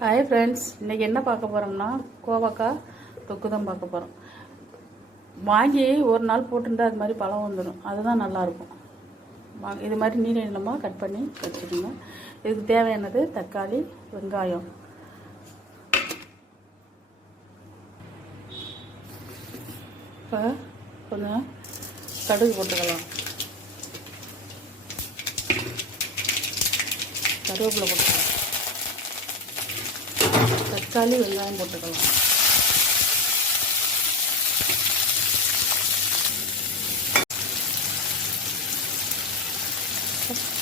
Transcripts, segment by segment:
Hi friends, இன்றைக்கி என்ன பார்க்க போகிறோம்னா கோவக்காய் தொக்கு தான் பார்க்க போகிறோம். வாங்கி ஒரு நாள் போட்டுருந்தா அது மாதிரி பழம் வந்துடும். அதுதான் நல்லாயிருக்கும். இது மாதிரி நீள நீளமாக கட் பண்ணி வச்சுக்கோங்க. இதுக்கு தேவையானது தக்காளி, வெங்காயம். இப்போ கொஞ்சம் கடுகு போட்டுக்கலாம், கருவேப்பிலை போட்டுக்கலாம், தக்காளி வெங்காயம் போட்டுக்கலாம்.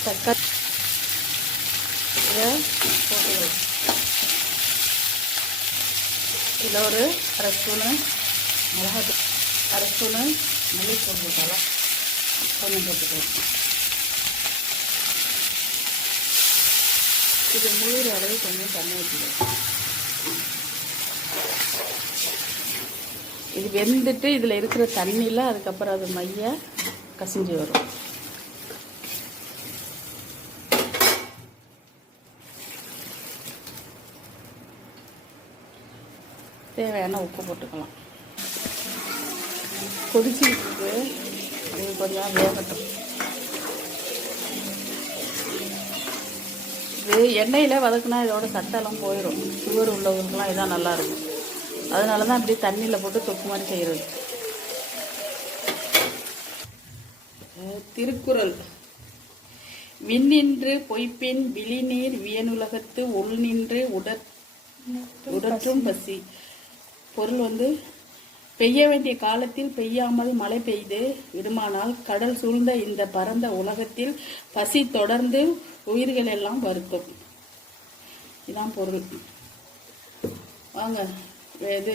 தக்காளி இதை போட்டுக்கலாம். இதில் ஒரு அரை ஸ்பூனு மிளகாத்தூள், அரை ஸ்பூனு மல்லித்தூள் போட்டாலும் கொஞ்சம் போட்டுக்கலாம். இது முழுகிற அளவு கொஞ்சம் தண்ணி ஊற்றிக்கலாம். இது வெந்துட்டு இதில் இருக்கிற தண்ணியில் அதுக்கப்புறம் அது மைய கசிஞ்சு வரும். தேவையான உப்பு போட்டுக்கலாம். கொதிச்சுட்டு இது கொஞ்சம் வேகட்டும். இது எண்ணெயில் வதக்குனா இதோட சத்தெல்லாம் போயிடும். சுகர் உள்ளவங்களுக்குலாம் இதான் நல்லாயிருக்கும். அதனால தான் இப்படி தண்ணியில் போட்டு தொக்கு மாதிரி செய்கிறது. திருக்குறள்: விண்ணின்று பொய்ப்பின் விழிநீர் வியனுலகத்து உள்நின்று உடற்றும் பசி. பொருள் பெய்ய வேண்டிய காலத்தில் பெய்யாமல் மழை பெய்து விடுமானால் கடல் சூழ்ந்த இந்த பரந்த உலகத்தில் பசி தொடர்ந்து உயிர்கள் எல்லாம் வருக்கும். இதான் பொருள். வாங்க, இது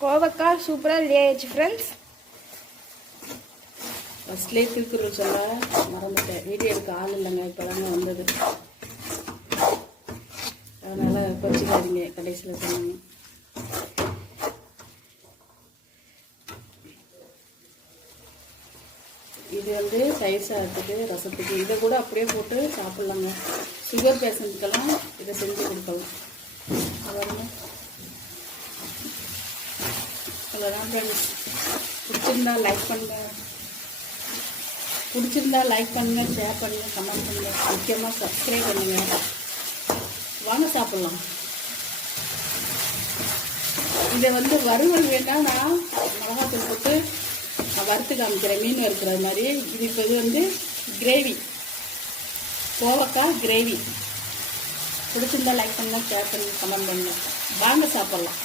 கோவக்காய் சூப்பராக ரெடி ஆயிடுச்சு ஃப்ரெண்ட்ஸ். ஃபர்ஸ்ட்லேயே திருக்குறள் சொல்ல மறந்துட்டேன். வீடியோ எடுக்க ஆள் இல்லைங்க, இப்போதாங்க வந்தது. அதனால் கொஞ்சிக்காதீங்க, கடைசியில் சொன்னீங்க. இது தயிர் சாதத்துக்கு, ரசத்துக்கு இதை கூட அப்படியே போட்டு சாப்பிட்லாங்க. சுகர் பேஷண்ட்டுக்கெல்லாம் இதை செஞ்சு கொடுக்கலாம். பாருங்க, அவ்வளோதான் ஃப்ரெண்ட்ஸ். பிடிச்சிருந்தா லைக் பண்ணுங்கள், ஷேர் பண்ணுங்கள், கமெண்ட் பண்ணுங்கள், முக்கியமாக சப்ஸ்கிரைப் பண்ணுங்கள். வாங்க சாப்பிட்லாம். இதை வறுவல் வேண்டாம், நான் மிளகாத்தூள் போட்டு வறுத்து காமிக்கிறேன், மீன் வறுக்கிறது மாதிரி. இது இப்போ இது கிரேவி, கோவக்காய் கிரேவி. பிடிச்சிருந்தா லைக் பண்ணுங்கள், ஷேர் பண்ணுங்கள், கமெண்ட் பண்ணுங்கள். வாங்க சாப்பிட்லாம்.